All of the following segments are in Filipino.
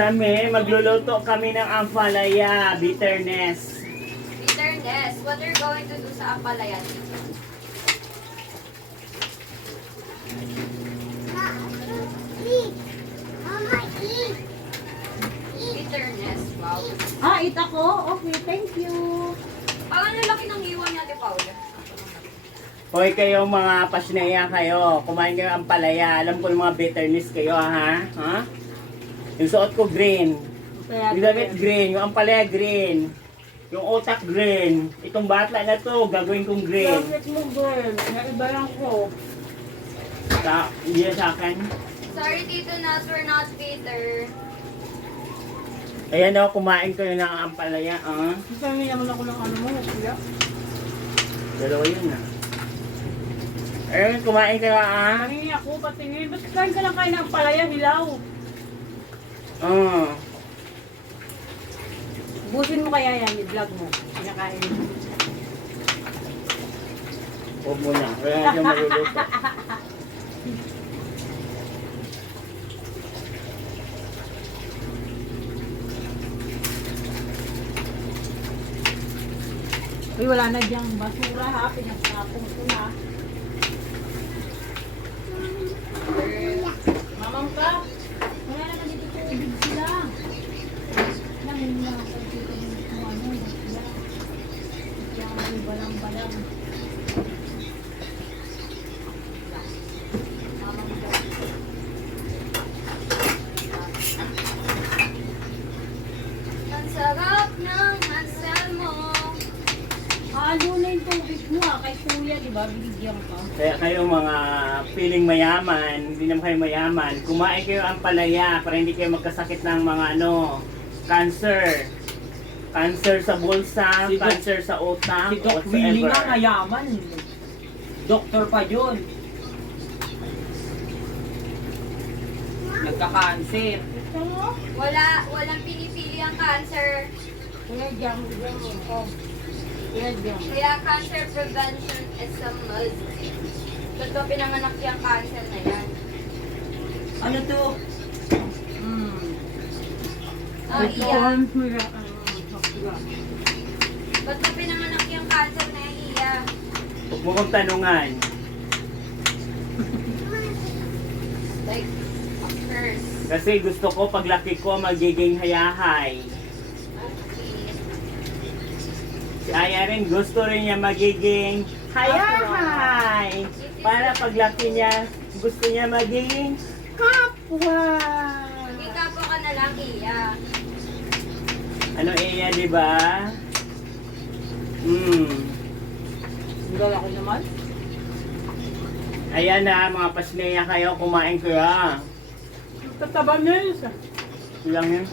Magluluto kami ng ampalaya, bitterness. Bitterness. What are you going to do sa ampalaya? Bitterness. Wow. Eat ako? Okay, thank you. Parang lalaki ng iwan niya, Ate Paula. Hoy kayo mga pasneya kayo, kumain kayo ng ampalaya. Alam ko yung mga bitterness kayo ha? Ha? Yung suot ko green. Yung damit green, yung ampalaya green. Yung otak green. Itong batla na to, gagawin kong green. Bakit mo, girl? Naiba lang ko. Hindi na sa akin. Sorry, Tito Nas, we're not bitter. Ayan o, kumain kayo ng ampalaya. Sabi naman ako ng ano mo, kuya. Dalawa yun na. Ayun, kumain kayo Patingin ako, patingin. Ba't kain ka lang kain ng palaya, hilaw? Busin mo kaya yan, i-vlog mo. Pinakain mo. Huwag mo na. Kaya siya maluluto. Uy, wala na diyang basura ha. Pinagtapong ko na. Mamang ka. Wala naman dito tubig sila. Nangin na ako dito ng ano. Sila. Kaya balang-balang. Mamang ka. Ang sarap ng hansel mo. Halo na yung tubig mo kay kuya, di ba? Binigyan ka. Kaya kayo mga feeling mayaman, hindi naman kayo mayaman, kumain kayo ang palaya para hindi kayo magkasakit ng mga cancer. Cancer sa bulsa, cancer sa utak, Si Doc Willie nga whatsoever. mayaman. Doktor pa yun. Nagka-cancer. Ito mo? Walang pinipili ang cancer. Kuya, diyan mo. Kuya, diyan. Kaya cancer prevention is a must. Ba't ko pinanganak yung cancer na yan? Ano to? Iya. Ba't ko pinanganak yung cancer na yan, Iya? Huwag mo kong tanungan. Like, a curse. Kasi gusto ko paglaki ko magiging hayahay. Okay. Si Aya rin gusto rin niya magiging hayahay. Para paglaki niya, gusto niya magiging kapwa. Maging kapwa ka na lang, Iya. Ano Iya, di ba? Ang lalaki naman. Ayan na, mga pasneya kayo, kumain kayo. Tataba niya yun. Ilang yun?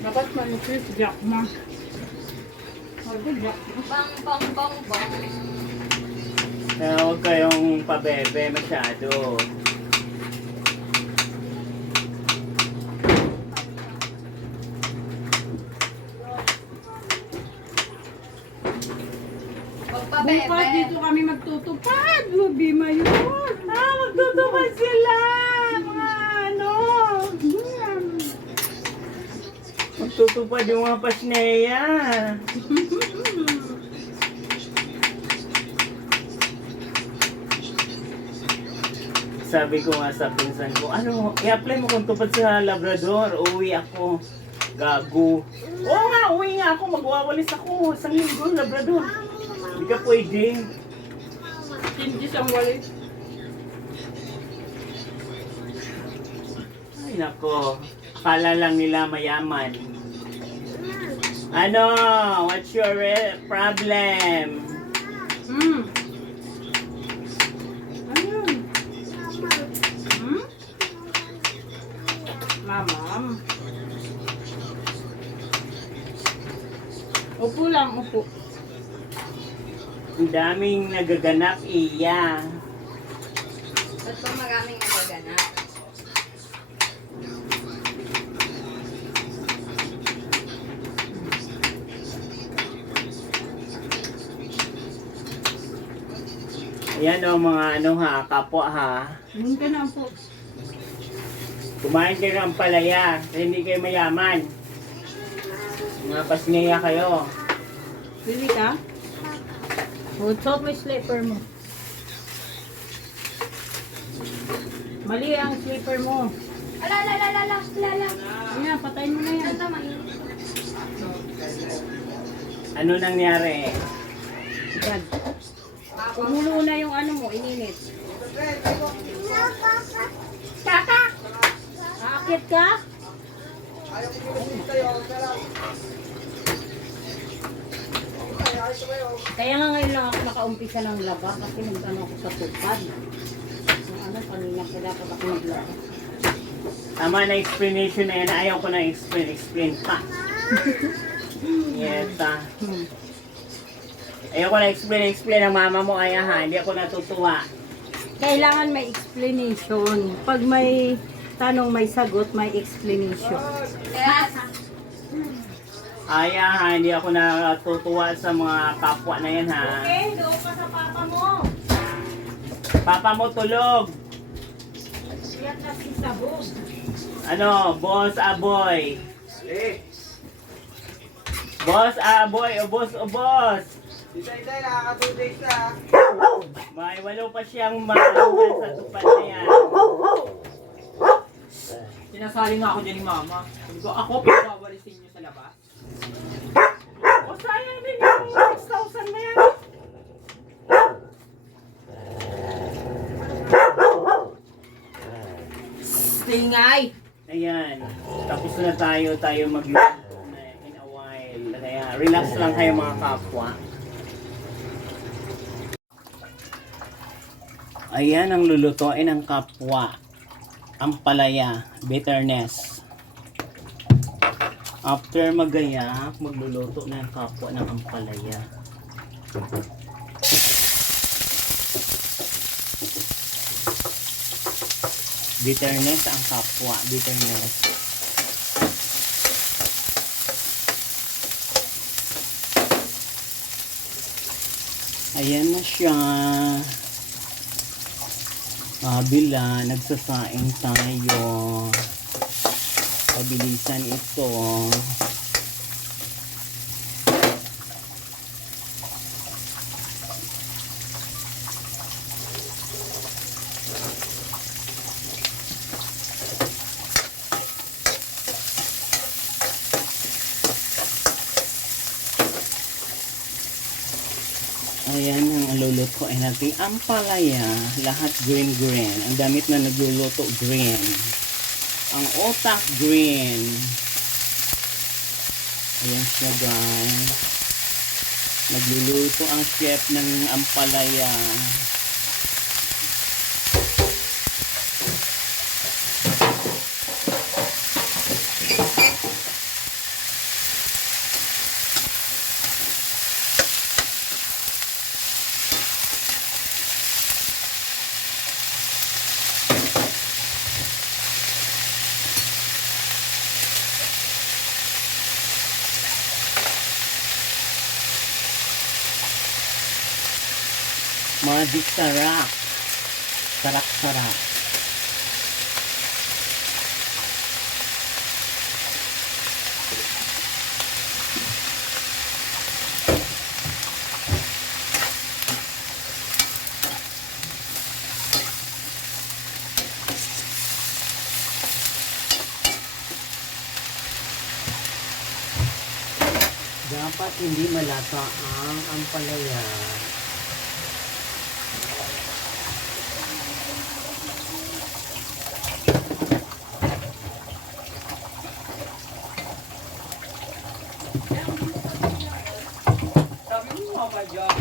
Dapat manipis, Jack ma. Sabi, Jack ma. Bang, bang, bang, bang. Kaya huwag kayong pabebe masyado. Magpabebe. Bukas dito kami magtutupad. Lubima yun. Magtutupad sila! Mga ano? Magtutupad yung mga pasneya. Sabi ko nga sa pinsan ko, ano, i-apply mo kung tupad sa Labrador, uwi ako. Gago. Oo nga, uwi nga ako, magwawalis ako. Isang linggo, Labrador. Hindi ka pwede. Hindi siyang walit. Ay nako, akala lang nila mayaman. Ano? What's your problem? Ano yun? Mamam. Upo lang, upo. Ang daming nagaganap, Iya. Ba't ba maraming nagaganap? Yan o mga ano ha, kapwa ha. Yun ka na po. Kumain kayo ng palaya, kasi hindi kayo mayaman. Mga pasneya kayo. Bili ka? O, suot mo yung slipper mo. Mali ang slipper mo. Ala. Ayan, patayin mo na yan. Ganda mainit. Ano nangyari? Yan. Kumulo na yung ano mo, ininit. Kaka! Aakit ka? Kaya nga ngayon lang ako nakaumpisa ng laba kasi nag-ano ako sa tupad. Yung ano, kanina pa dapat ako naglaba. Tama na explanation na yan. Ayaw ko na explain pa. Yes, ayaw ko na explain ang mama mo, ay ha. Hindi ako natutuwa. Kailangan may explanation. Pag may tanong, may sagot, may explanation. Yes. Ay ha, hindi ako natutuwa sa mga kapwa na yan ha. Okay, doon ka sa papa mo. Papa mo tulog. Iyak na si Sabog. Ano, boss aboy. Boss aboy, ubos. Itay, nakaka 2 days na. May walo pa siyang malugan sa tupad na yan. Sinasali nga ako dyan ni Mama. Sabi ko, ako pagwawalisin niyo sa labas. O sayang din yung 6,000 na yan. Tingay! Ayan, tapos na tayo mag-luto na in a while. Kaya relax lang kayo mga kapwa. Ayan ang lulutuin ng kapwa. Ampalaya, bitterness. After magayak, magluluto na ang kapwa ng ampalaya. Bitterness ang kapwa, bitterness. Ayan na siya. Mabila, nagsasaing tayo. Pabilisan ito. Ayan ang lulutuin natin. Ampalaya, lahat green. Ang damit na nagluluto, green. Ang otak, green. Ayan siya guys. Nagluluto ang chef ng ampalaya. Magic sarap. Sarap. Dapat hindi malata ang ampalaya. Sabi mo Mama dyan.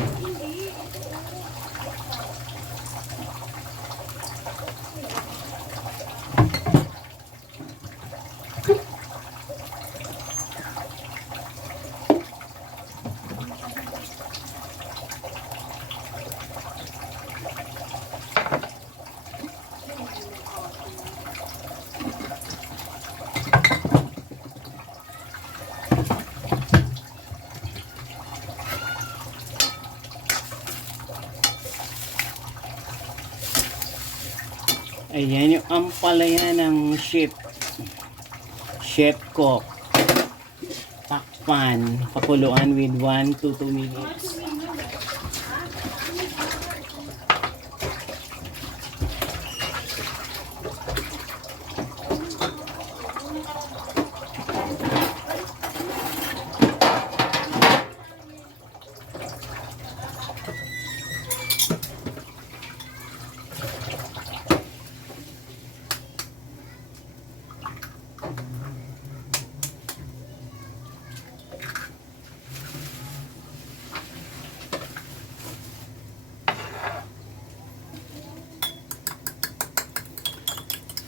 Ayan yung ampalaya ng chef cook. Takpan. Pakuluan with 1 to 2 minutes.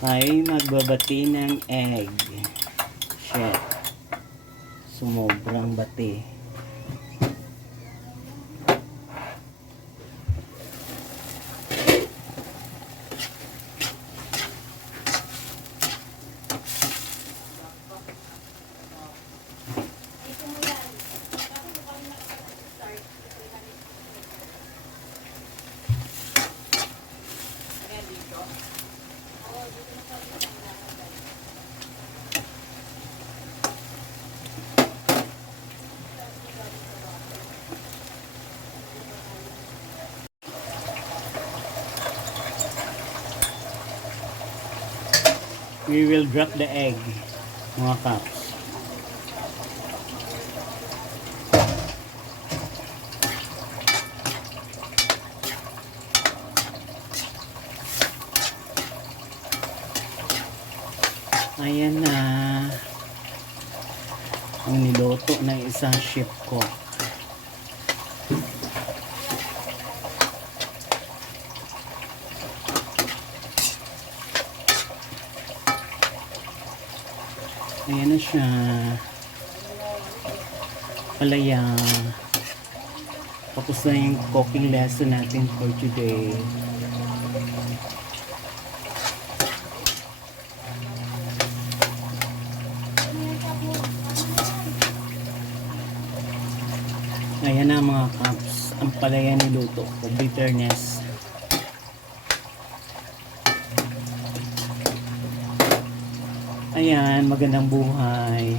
Tayo magbabati ng egg. Shit. Sumobrang bati. We will drop the egg, mga kaps. Ayan na ang niluto ng isang chef cook. Ayan na siya. Palaya. Tapos na yung cooking lesson natin for today. Ayan na mga kaps. Ang palaya niluto ko. Bitterness. Ayan, magandang buhay.